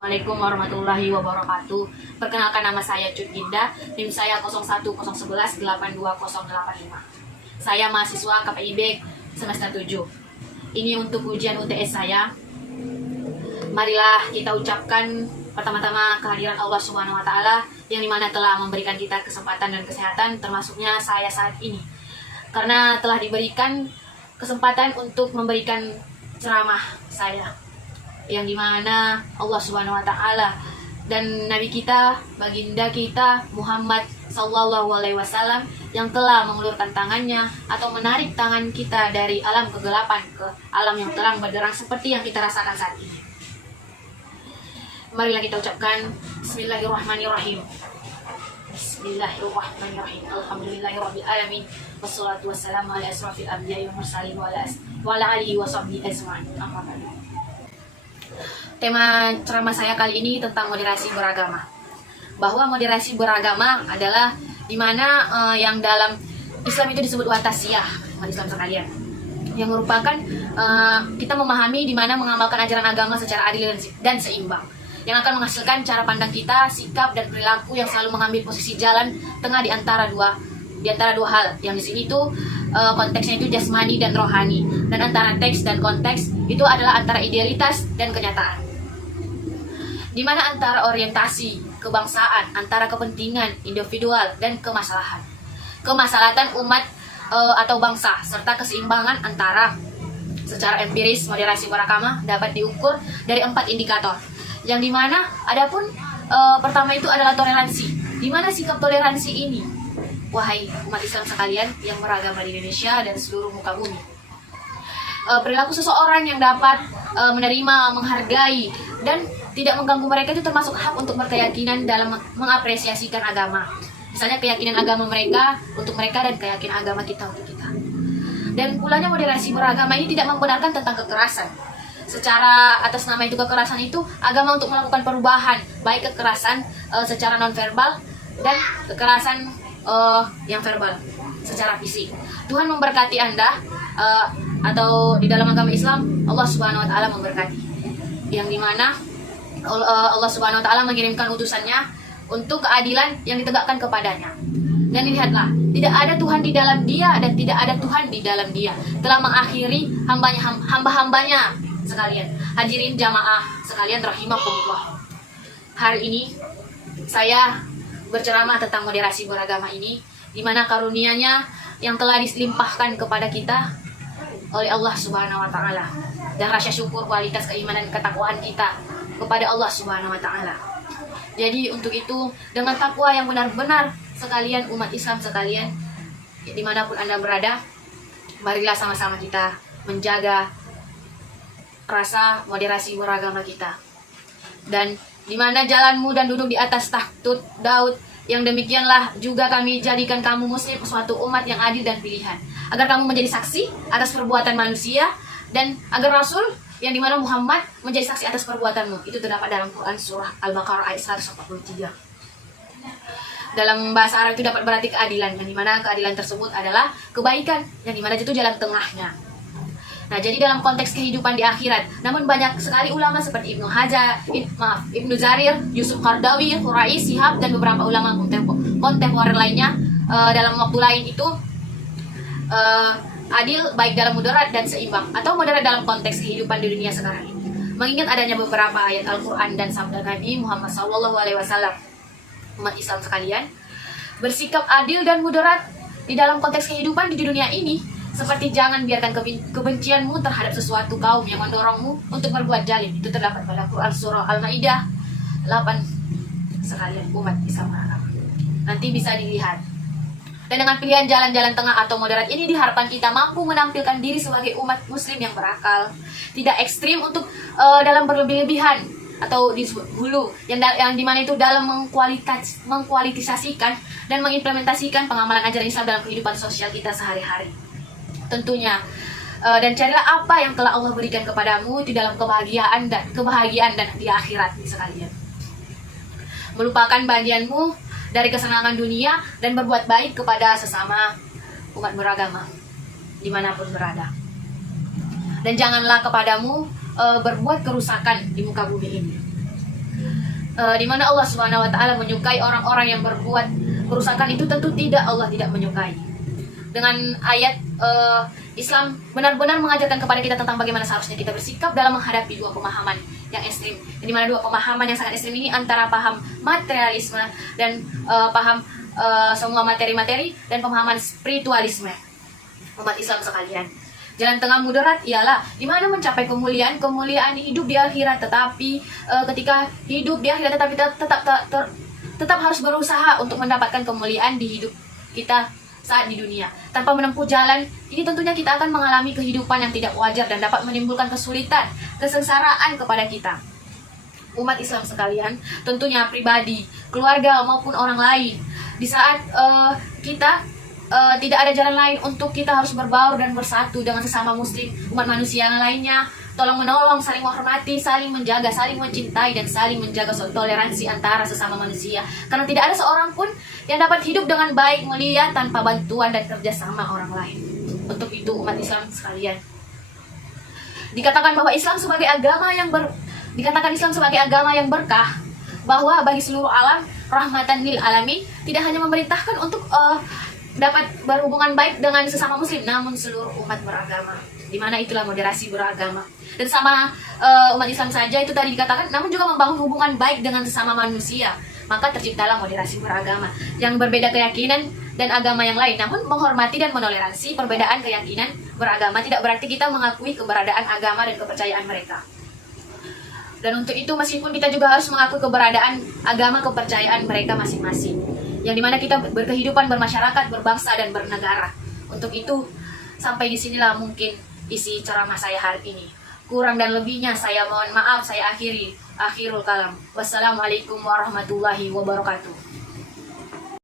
Assalamualaikum warahmatullahi wabarakatuh. Perkenalkan, nama saya Cut Ginda, NIM saya 0101182085. Saya mahasiswa KPIB semester 7. Ini untuk ujian UTS saya. Marilah kita ucapkan pertama-tama kehadiran Allah Subhanahu wa taala yang dimana telah memberikan kita kesempatan dan kesehatan, termasuknya saya saat ini. Karena telah diberikan kesempatan untuk memberikan ceramah saya, yang dimana Allah Subhanahu wa taala dan Nabi kita, baginda kita Muhammad sallallahu alaihi wasallam yang telah mengulurkan tangannya atau menarik tangan kita dari alam kegelapan ke alam yang terang benderang seperti yang kita rasakan saat ini. Marilah kita ucapkan Bismillahirrahmanirrahim. Bismillahirrahmanirrahim. Alhamdulillahirabbil alamin. Wassalatu wassalamu ala asrofil anbiya'i wal mursalin wa ala alihi washabbihi ajma'in. Amma ba'du. Tema ceramah saya kali ini tentang moderasi beragama. Bahwa moderasi beragama adalah dimana yang dalam Islam itu disebut watasiyah, umat Islam sekalian, yang merupakan kita memahami dimana mengamalkan ajaran agama secara adil dan seimbang, yang akan menghasilkan cara pandang kita, sikap dan perilaku yang selalu mengambil posisi jalan tengah di antara dua hal. Yang di sini tuh konteksnya itu jasmani dan rohani, dan antara teks dan konteks itu adalah antara idealitas dan kenyataan, di mana antara orientasi kebangsaan, antara kepentingan individual dan kemaslahatan umat atau bangsa, serta keseimbangan antara secara empiris. Moderasi beragama dapat diukur dari 4 indikator, yang dimana adapun pertama itu adalah toleransi. Di mana sikap toleransi ini, wahai umat Islam sekalian yang beragama di Indonesia dan seluruh muka bumi, perilaku seseorang yang dapat menerima, menghargai, dan tidak mengganggu mereka itu termasuk hak untuk berkeyakinan dalam mengapresiasikan agama. Misalnya keyakinan agama mereka untuk mereka dan keyakinan agama kita untuk kita. Dan pulanya moderasi beragama ini tidak membenarkan tentang kekerasan. Secara atas nama itu kekerasan itu agama untuk melakukan perubahan, baik kekerasan secara non-verbal dan kekerasan yang verbal secara fisik. Tuhan memberkati Anda, atau di dalam agama Islam Allah Subhanahu wa taala memberkati, yang dimana Allah Subhanahu wa taala mengirimkan utusannya untuk keadilan yang ditegakkan kepadanya. Dan lihatlah, tidak ada Tuhan di dalam dia dan tidak ada Tuhan di dalam dia, telah mengakhiri hamba-hambanya sekalian. Hadirin jamaah sekalian rahimakumullah. Hari ini saya berceramah tentang moderasi beragama ini, di mana karunia-Nya yang telah dilimpahkan kepada kita oleh Allah Subhanahu wa taala, dan rasa syukur kualitas keimanan dan ketakwaan kita kepada Allah Subhanahu wa taala. Jadi untuk itu, dengan takwa yang benar-benar sekalian umat Islam sekalian, dimanapun Anda berada, marilah sama-sama kita menjaga rasa moderasi beragama kita. Dan dimana jalanmu dan duduk di atas tahtut Daud, yang demikianlah juga kami jadikan kamu muslim, suatu umat yang adil dan pilihan, agar kamu menjadi saksi atas perbuatan manusia, dan agar Rasul yang dimana Muhammad menjadi saksi atas perbuatanmu. Itu terdapat dalam Quran surah Al-Baqarah ayat 143. Dalam bahasa Arab itu dapat berarti keadilan, yang dimana keadilan tersebut adalah kebaikan, yang dimana itu jalan tengahnya. Nah, jadi dalam konteks kehidupan di akhirat, namun banyak sekali ulama seperti Ibnu Jarir, Yusuf Qardawi, Hurai Sihab, dan beberapa ulama kontemporer lainnya dalam waktu lain itu adil baik dalam moderat dan seimbang, atau moderat dalam konteks kehidupan di dunia sekarang ini, mengingat adanya beberapa ayat Al-Quran dan sabda Nabi Muhammad SAW. Umat Islam sekalian, bersikap adil dan moderat di dalam konteks kehidupan di dunia ini, seperti jangan biarkan kebencianmu terhadap sesuatu kaum yang mendorongmu untuk berbuat zalim. Itu terdapat pada Quran surah Al-Maidah 8 sekalian umat Islam beragama. Nanti bisa dilihat. Dan dengan pilihan jalan-jalan tengah atau moderat ini, diharapkan kita mampu menampilkan diri sebagai umat muslim yang berakal, tidak ekstrim untuk dalam berlebih-lebihan atau di hulu, yang dimana itu dalam mengkualitasasikan dan mengimplementasikan pengamalan ajaran Islam dalam kehidupan sosial kita sehari-hari. Tentunya dan carilah apa yang telah Allah berikan kepadamu di dalam kebahagiaan dan di akhirat sekalian. Melupakan bagianmu dari kesenangan dunia dan berbuat baik kepada sesama umat beragama dimanapun berada. Dan janganlah kepadamu berbuat kerusakan di muka bumi ini. di mana Allah Subhanahu wa taala menyukai orang-orang yang berbuat kerusakan, itu tentu tidak, Allah tidak menyukai. Dengan ayat Islam benar-benar mengajarkan kepada kita tentang bagaimana seharusnya kita bersikap dalam menghadapi dua pemahaman yang ekstrim. Di mana dua pemahaman yang sangat ekstrim ini antara paham materialisme dan paham semua materi-materi dan pemahaman spiritualisme. Umat Islam sekalian, jalan tengah moderat ialah di mana mencapai kemuliaan hidup di akhirat, tetapi ketika hidup di akhirat tetapi tetap harus berusaha untuk mendapatkan kemuliaan di hidup kita saat di dunia. Tanpa menempuh jalan ini tentunya kita akan mengalami kehidupan yang tidak wajar dan dapat menimbulkan kesulitan, kesengsaraan kepada kita. Umat Islam sekalian, tentunya pribadi, keluarga maupun orang lain, di saat kita tidak ada jalan lain untuk kita harus berbaur dan bersatu dengan sesama muslim, umat manusia yang lainnya, tolong menolong, saling menghormati, saling menjaga, saling mencintai, dan saling menjaga toleransi antara sesama manusia. Karena tidak ada seorang pun yang dapat hidup dengan baik, mulia tanpa bantuan dan kerjasama orang lain. Untuk itu umat Islam sekalian, dikatakan Islam sebagai agama yang berkah, bahwa bagi seluruh alam rahmatan lil alamin, tidak hanya memerintahkan untuk dapat berhubungan baik dengan sesama muslim, namun seluruh umat beragama, dimana itulah moderasi beragama. Dan sama umat Islam saja itu tadi dikatakan, namun juga membangun hubungan baik dengan sesama manusia, maka terciptalah moderasi beragama yang berbeda keyakinan dan agama yang lain, namun menghormati dan menoleransi perbedaan keyakinan beragama tidak berarti kita mengakui keberadaan agama dan kepercayaan mereka. Dan untuk itu meskipun kita juga harus mengakui keberadaan agama kepercayaan mereka masing-masing, yang dimana kita berkehidupan, bermasyarakat, berbangsa, dan bernegara. Untuk itu, sampai disinilah mungkin isi ceramah saya hari ini. Kurang dan lebihnya saya mohon maaf, saya akhirul kalam. Wassalamualaikum warahmatullahi wabarakatuh.